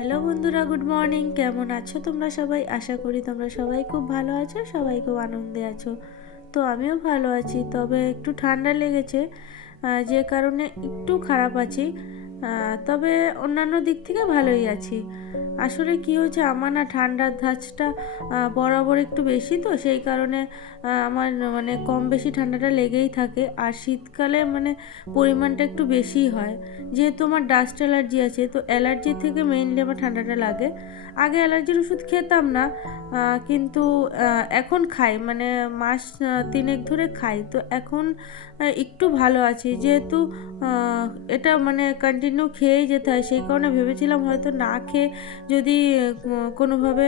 Hello বন্ধুরা, good morning. কেমন আছো তোমরা সবাই? আশা করি তোমরা সবাই খুব ভালো আছো, সবাই খুব আনন্দে আছো। তো আমিও ভালো আছি, তবে একটু ঠান্ডা লেগেছে যে কারণে একটু খারাপ আছি তবে অন্যান্য দিক থেকে ভালোই আছি। আসলে কি হয়েছে? আমার না ঠান্ডার ধাঁচটা বরাবর একটু বেশি তো, সেই কারণে আমার মানে কম বেশি ঠান্ডাটা লেগেই থাকে। আর শীতকালে মানে পরিমাণটা একটু বেশিই হয়। যেহেতু আমার ডাস্ট অ্যালার্জি আছে, তো অ্যালার্জি থেকে মেইনলি আমার ঠান্ডাটা লাগে। আগে অ্যালার্জির ওষুধ খেতাম না কিন্তু এখন খাই। মানে মাস তিনেক ধরে খাই। তো এখন একটু ভালো আছি। যেহেতু এটা মানে কন্টিনিউ খেয়েই যেতে হয়, সেই কারণে ভেবেছিলাম হয়তো না খেয়ে যদি কোনোভাবে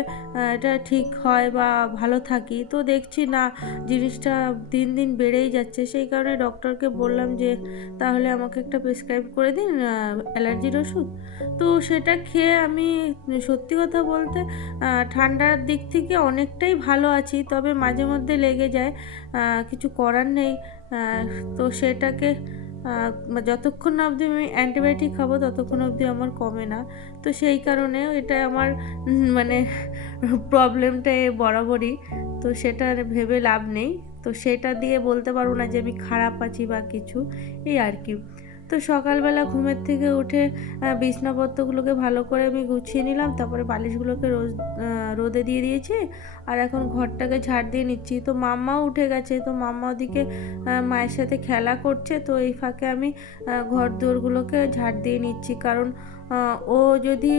এটা ঠিক হয় বা ভালো থাকি, তো দেখছি না, জিনিসটা দিন দিন বেড়েই যাচ্ছে। সেই কারণে ডক্টরকে বললাম যে, তাহলে আমাকে একটা প্রেসক্রাইব করে দিন অ্যালার্জির ওষুধ। তো সেটা খেয়ে আমি, সত্যি কথা বলতে ঠান্ডার দিক থেকে অনেকটাই ভালো আছি, তবে মাঝে মধ্যে লেগে যায় কিছু করার নেই তো সেটাকে যতক্ষণ না অবধি আমি অ্যান্টিবায়োটিক খাব, ততক্ষণ অবধি আমার কমে না। তো সেই কারণে এটা আমার মানে প্রবলেমটা এ বরাবরই। তো সেটা ভেবে লাভ নেই। তো সেটা দিয়ে বলতে পারব না যে আমি খারাপ আছি বা কিছু, এই আর কি। তো সকালবেলা ঘুমের থেকে উঠে বিছনাপত্রগুলোকে ভালো করে আমি গুছিয়ে নিলাম, তারপরে বালিশগুলোকে রোজ রোদে দিয়ে দিয়েছি, আর এখন ঘরটাকে ঝাড় দিয়ে নিচ্ছি। তো মাম্মাও উঠে গেছে, তো মাম্মা ওদিকে মায়ের সাথে খেলা করছে, তো এই ফাঁকে আমি ঘর দুয়ারগুলোকে ঝাড় দিয়ে নিচ্ছি। কারণ ও যদি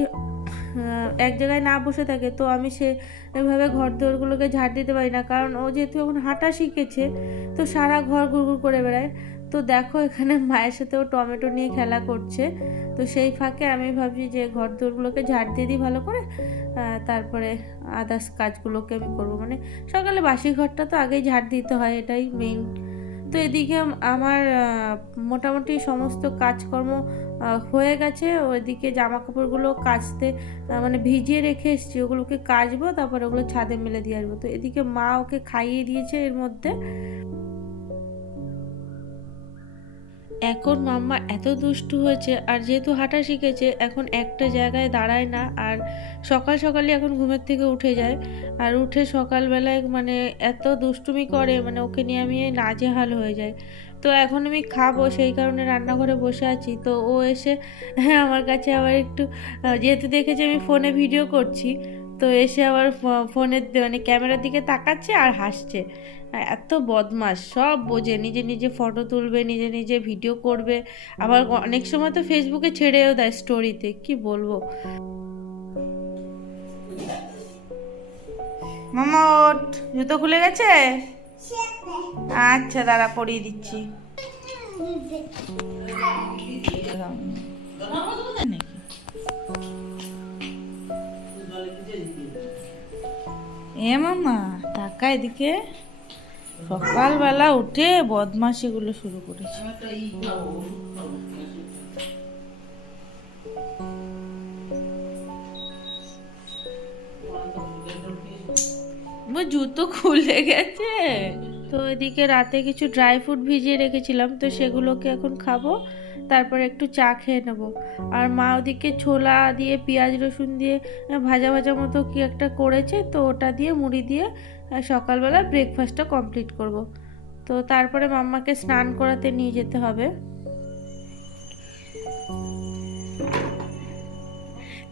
এক জায়গায় না বসে থাকে, তো আমি সে, এভাবে ঘর দুয়ারগুলোকে ঝাড় দিতে পারি না। কারণ ও যেহেতু এখন হাঁটা শিখেছে, তো সারা ঘর ঘুরঘুর করে বেড়ায়। তো দেখো এখানে মায়ের সাথেও টমেটো নিয়ে খেলা করছে। তো সেই ফাঁকে আমি ভাবছি যে ঘর দোরগুলোকে ঝাড় দিয়ে দিই ভালো করে তারপরে আদার্স কাজগুলোকে আমি করব। মানে সকালে বাসি ঘরটা তো আগেই ঝাড় দিতে হয়, এটাই মেইন তো এদিকে আমার মোটামুটি সমস্ত কাজকর্ম হয়ে গেছে। ওইদিকে জামা কাপড়গুলো কাচতে মানে ভিজিয়ে রেখে এসেছি। ওগুলোকে কাচবো, তারপরে ওগুলো ছাদে মেলে দিয়ে আসব। তো এদিকে মা ওকে খাইয়ে দিয়েছে এর মধ্যে। এখন মাম্মা এত দুষ্টু হয়েছে, আর যেহেতু হাঁটা শিখেছে, এখন একটা জায়গায় দাঁড়ায় না, আর সকাল সকালে এখন ঘুমের থেকে উঠে যায়। আর উঠে সকালবেলায় মানে এত দুষ্টুমি করে মানে ওকে নিয়ে আমি নাজেহাল হয়ে যায় তো এখন আমি খাব, সেই কারণে রান্নাঘরে বসে আছি। তো ও এসে হ্যাঁ আমার কাছে আবার একটু যেহেতু দেখেছে আমি ফোনে ভিডিও করছি, তো এসে আবার ফোনের মানে ক্যামেরার দিকে তাকাচ্ছে আর হাসছে। এত বদমাস সব বোঝে, নিজে নিজে ফটো তুলবে, নিজে নিজে ভিডিও করবে। আবার অনেক সময় তো ফেসবুকে ছেড়েও দেয় স্টোরিতে কি বলব? মামা জুতো খুলে গেছে? আচ্ছা দাঁড়া, পরিয়ে দিচ্ছি। এ মামা টাকা এদিকে। সকালবেলা উঠে বদমাশিগুলো শুরু করেছে। জুতো খুলে গেছে। তো এদিকে রাতে কিছু ড্রাই ফ্রুট ভিজিয়ে রেখেছিলাম, তো সেগুলোকে এখন খাব। তারপর একটু চা খেয়ে নেব। আর মা ওদিকে ছোলা দিয়ে, পেঁয়াজ রসুন দিয়ে ভাজা ভাজা মতো কি একটা করেছে, তো ওটা দিয়ে মুড়ি দিয়ে সকালবেলা ব্রেকফাস্টটা কমপ্লিট করব। তো তারপরে মাম্মাকে স্নান করাতে নিয়ে যেতে হবে।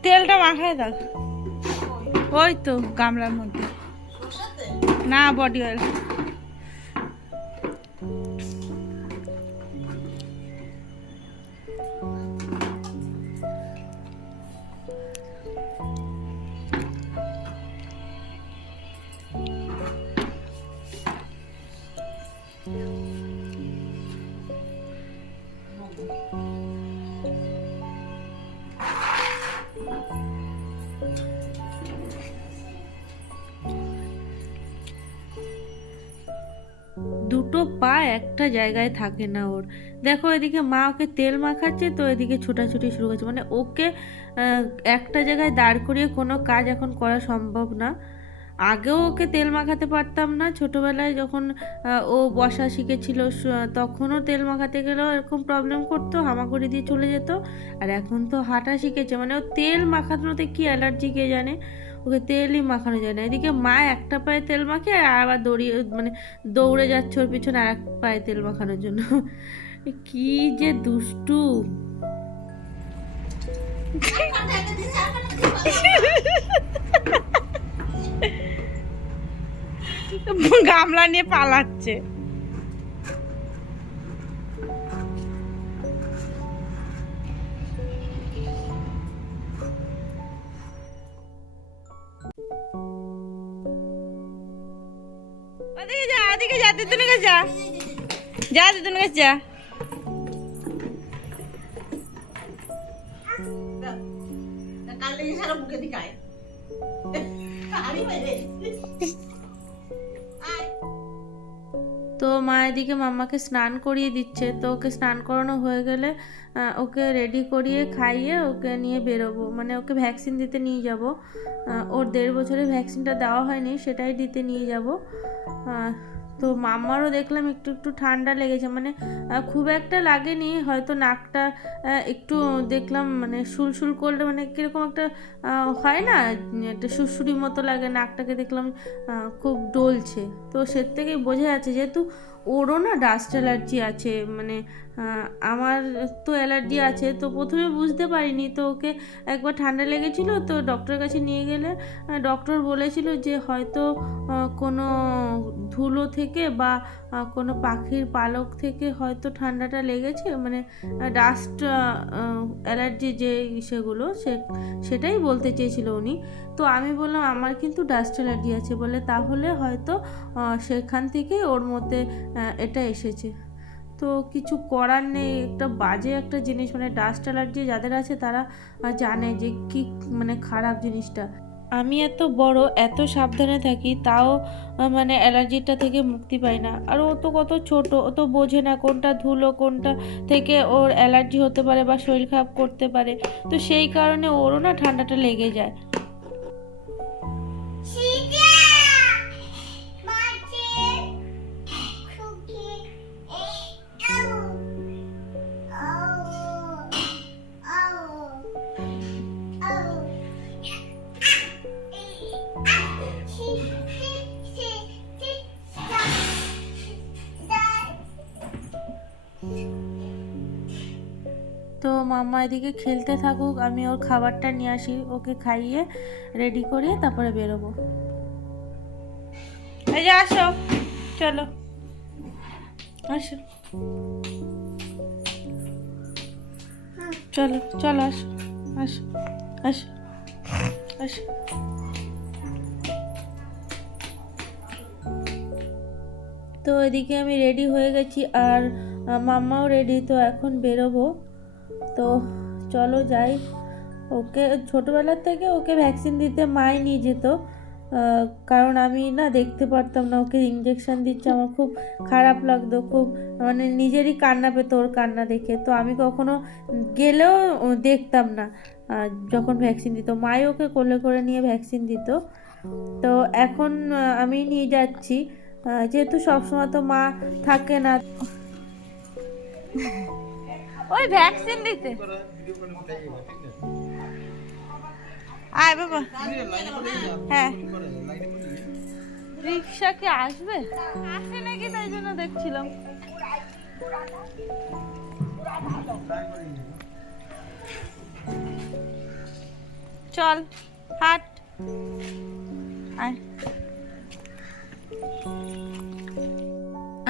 তেলটা মাখায় দাও। ওই তো গামলার মধ্যে। না বডি অয়েল দুটো পা একটা জায়গায় থাকে না ওর। দেখো, এদিকে মা ওকে তেল মাখাচ্ছে, তো এদিকে ছোটাছুটি শুরু করছে মানে ওকে একটা জায়গায় দাঁড় করিয়ে কোনো কাজ এখন করা সম্ভব না। আগেও ওকে তেল মাখাতে পারতাম না। ছোটোবেলায় যখন ও বসা শিখেছিল তখনও তেল মাখাতে গেলেও এরকম প্রবলেম করতো, হামাগুড়ি দিয়ে চলে যেত। আর এখন তো হাঁটা শিখেছে। মানে ও তেল মাখানোতে কি অ্যালার্জি কে জানে? ওকে তেলই মাখানো যায় না। এদিকে মা একটা পায়ে তেল মাখে আবার দৌড়িয়ে মানে দৌড়ে যাচ্ছে ওর পিছনে আর এক পায়ে তেল মাখানোর জন্য। কি যে দুষ্টু। গামলা নিয়ে পালাচ্ছে। যা ওদিকে যা দিদুনের কাছে যা। যা দিদুনের যা। কালে সারা মুখে দিকায় আমি মা এদিকে মাম্মাকে স্নান করিয়ে দিচ্ছে। তো ওকে স্নান করানো হয়ে গেলে ওকে রেডি করিয়ে খাইয়ে ওকে নিয়ে বেরোবো। মানে ওকে ভ্যাকসিন দিতে নিয়ে যাব। ওর দেড় বছরে ভ্যাকসিনটা দেওয়া হয়নি, সেটাই দিতে নিয়ে যাব। তো মাম্মারও দেখলাম একটু একটু ঠান্ডা লেগেছে। মানে খুব একটা লাগেনি। হয়তো নাকটা একটু দেখলাম মানে সুলসুল করলে মানে কীরকম একটা হয় না, একটা সুরসুরি মতো লাগে। নাকটাকে দেখলাম খুব ডলছে। তো সে থেকেই বোঝা যাচ্ছে, যেহেতু ওরও না ডাস্ট অ্যালার্জি আছে মানে আমার তো অ্যালার্জি আছে, তো প্রথমে বুঝতে পারিনি, তো ওকে একবার ঠান্ডা লেগেছিল, তো ডক্টরের কাছে নিয়ে গেলে ডক্টর বলেছিল যে হয়তো কোনো ধুলো থেকে বা কোনো পাখির পালক থেকে হয়তো ঠান্ডাটা লেগেছে মানে ডাস্ট অ্যালার্জি যে সেগুলো সে, সেটাই বলতে চেয়েছিল উনি। তো আমি বললাম, আমার কিন্তু ডাস্ট অ্যালার্জি আছে বলে, তাহলে হয়তো সেখান থেকে ওর মধ্যে এটা এসেছে। তো কিছু করার নেই, একটা বাজে একটা জিনিস মানে ডাস্ট অ্যালার্জি যাদের আছে তারা জানে যে কি মানে খারাপ জিনিসটা। আমি এত বড়, এত সাবধানে থাকি, তাও মানে অ্যালার্জিটা থেকে মুক্তি পাই না। আর ও তো কত ছোট, ও তো বোঝে না কোনটা ধুলো, কোনটা থেকে ওর অ্যালার্জি হতে পারে বা শরীর খারাপ করতে পারে। তো সেই কারণে ওরও না ঠান্ডাটা লেগে যায়। তো মাম্মা এদিকে খেলতে থাকুক, আমি ওর খাবারটা নিয়ে আসি, ওকে খাইয়ে রেডি করিয়ে তারপরে বেরোবো। এই যে আসো, চলো। আসো। চলো চলো, আসো আসো আসো আসো। তো এদিকে আমি রেডি হয়ে গেছি, আর মাম্মাও রেডি তো এখন বেরোবো। তো চলো যাই। ওকে ছোটোবেলার থেকে ওকে ভ্যাকসিন দিতে মাই নিয়ে যেত কারণ আমি না দেখতে পারতাম না, ওকে ইঞ্জেকশন দিচ্ছে, আমার খুব খারাপ লাগতো, খুব মানে নিজেরই কান্না পেতো ওর কান্না দেখে। তো আমি কখনো গেলেও দেখতাম না যখন ভ্যাকসিন দিত। মাই ওকে কোলে করে নিয়ে ভ্যাকসিন দিত। তো এখন আমি নিয়ে যাচ্ছি। যেহেতু সবসময় তো মা থাকে না। ওই ভ্যাকসিন দিতে। আয় বাবা। হ্যাঁ। রিক্সা কি আসবে? আসে নাকি তাই জন্য দেখছিলাম। চল, হাট। আয়।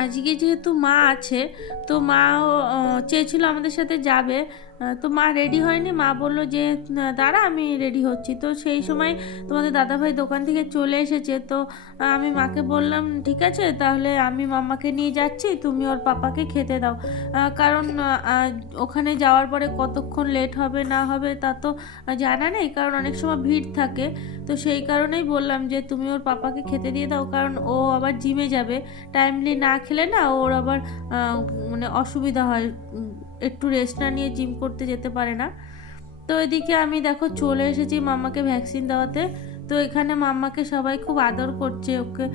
আজকে যেহেতু মা আছে তো মাও চেয়েছিল আমাদের সাথে যাবে। তো মা রেডি হয়নি। মা বলল যে "না, দাঁড়া আমি রেডি হচ্ছি। তো সেই সময় তোমাদের দাদাভাই দোকান থেকে চলে এসেছে। তো আমি মাকে বললাম ঠিক আছে তাহলে আমি মাম্মাকে নিয়ে যাচ্ছি। তুমি ওর পাপাকে খেতে দাও। কারণ ওখানে যাওয়ার পরে কতক্ষণ লেট হবে না হবে তা তো জানা নেই। কারণ অনেক সময় ভিড় থাকে। তো সেই কারণেই বললাম যে তুমি ওর পাপাকে খেতে দিয়ে দাও। কারণ ও আবার জিমে যাবে। টাইমলি না খেলে না ওর আবার মানে অসুবিধা হয়। একটু রেস্ট না নিয়ে জিম করতে যেতে পারে না। তো এদিকে আমি দেখো চলে এসেছি মামাকে ভ্যাকসিন দেওয়াতে। তো এখানে মাম্মাকে সবাই খুব আদর করছে। ওকে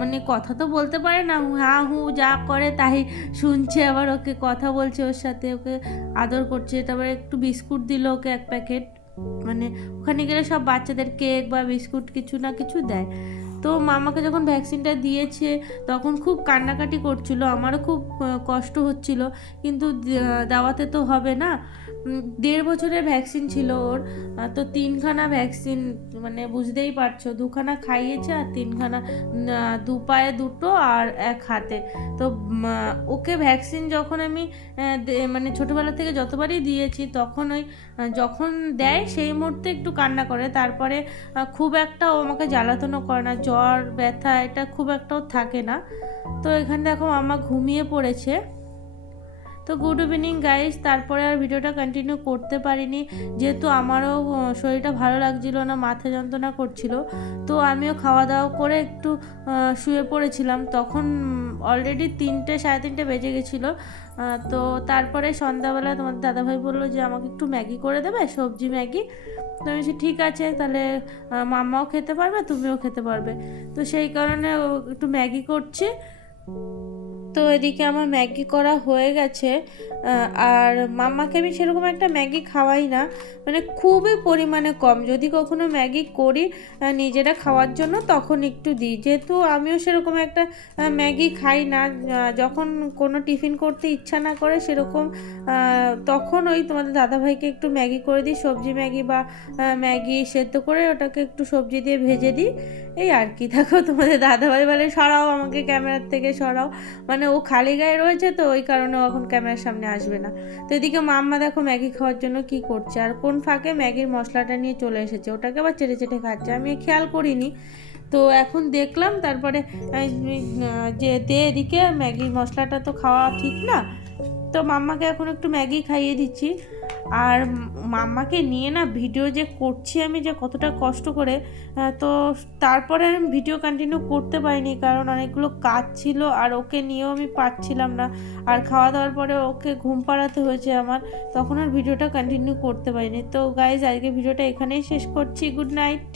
মানে কথা তো বলতে পারে না। হা, হু যা করে তাই শুনছে আবার ওকে কথা বলছে ওর সাথে। ওকে আদর করছে। তারপরে একটু বিস্কুট দিল ওকে এক প্যাকেট মানে ওখানে গেলে সব বাচ্চাদের কেক বা বিস্কুট কিছু না কিছু দেয়। তো মামাকে যখন ভ্যাকসিনটা দিয়েছে, তখন খুব কান্নাকাটি করছিল, আমারও খুব কষ্ট হচ্ছিল, কিন্তু দেওয়াতে তো হবে না। দেড় বছরের ভ্যাকসিন ছিল ওর। তো তিনখানা ভ্যাকসিন মানে বুঝতেই পারছ, দুখানা খাইয়েছে আর তিনখানা দু পায়ে দুটো আর এক হাতে। তো ওকে ভ্যাকসিন যখন আমি মানে ছোটোবেলা থেকে যতবারই দিয়েছি, তখন ওই যখন দেয় সেই মুহূর্তে একটু কান্না করে। তারপরে খুব একটা ও আমাকে জ্বালাতনও করে না, জ্বর, ব্যথা, এটা খুব একটাও থাকে না। তো এখানে দেখো আমার ঘুমিয়ে পড়েছে। তো গুড ইভিনিং গাইস তারপরে আর ভিডিওটা কন্টিনিউ করতে পারিনি। যেহেতু আমারও শরীরটা ভালো লাগছিল না মাথা যন্ত্রণা করছিল। তো আমিও খাওয়া দাওয়া করে একটু শুয়ে পড়েছিলাম। তখন অলরেডি তিনটে সাড়ে তিনটে বেজে গেছিল। তো তারপরে সন্ধ্যাবেলা তোমার দাদাভাই বলল যে আমাকে একটু ম্যাগি করে দেবে সবজি ম্যাগি? তো আমি ঠিক আছে তাহলে আহ, মাম্মাও খেতে পারবে তুমিও খেতে পারবে। তো সেই কারণে একটু ম্যাগি করছি। তো এদিকে আমার ম্যাগি করা হয়ে গেছে। আর মাম্মাকে আমি সেরকম একটা ম্যাগি খাওয়াই না। মানে খুবই পরিমাণে কম। যদি কখনো ম্যাগি করি নিজেরা খাওয়ার জন্য, তখন একটু দিই। যেহেতু আমিও সেরকম একটা ম্যাগি খাই না যখন কোনো টিফিন করতে ইচ্ছা না করে সেরকম তখন ওই তোমাদের দাদাভাইকে একটু ম্যাগি করে দিই, সবজি ম্যাগি বা ম্যাগি সেদ্ধ করে ওটাকে একটু সবজি দিয়ে ভেজে দিই। এই আর কি। দেখো তোমাদের দাদাভাই বলে, সরাও আমাকে ক্যামেরার থেকে, সরাও। মানে ও খালি গায়ে রয়েছে, তো ওই কারণে এখন ক্যামেরার সামনে আসবে না। তো এদিকে মাম্মা দেখো ম্যাগি খাওয়ার জন্য কি করছে? আর কোন ফাঁকে ম্যাগির মশলাটা নিয়ে চলে এসেছে? ওটাকে আবার চেটে চেটে খাচ্ছে। আমি খেয়াল করিনি। তো এখন দেখলাম তারপরে যে দে এদিকে ম্যাগির মশলাটা তো খাওয়া ঠিক না। তো মাম্মাকে এখন একটু ম্যাগি খাইয়ে দিচ্ছি। আর মাম্মাকে নিয়ে না ভিডিও যে করছি আমি যে কতটা কষ্ট করে তো তারপরে আমি ভিডিও কন্টিনিউ করতে পারিনি কারণ অনেকগুলো কাজ ছিল আর ওকে নিয়েও আমি পারছিলাম না। আর খাওয়া দাওয়ার পরে ওকে ঘুম পাড়াতে হয়েছে আমার, তখন আর ভিডিওটা কন্টিনিউ করতে পারিনি। তো গাইজ আজকে ভিডিওটা এখানেই শেষ করছি। Good night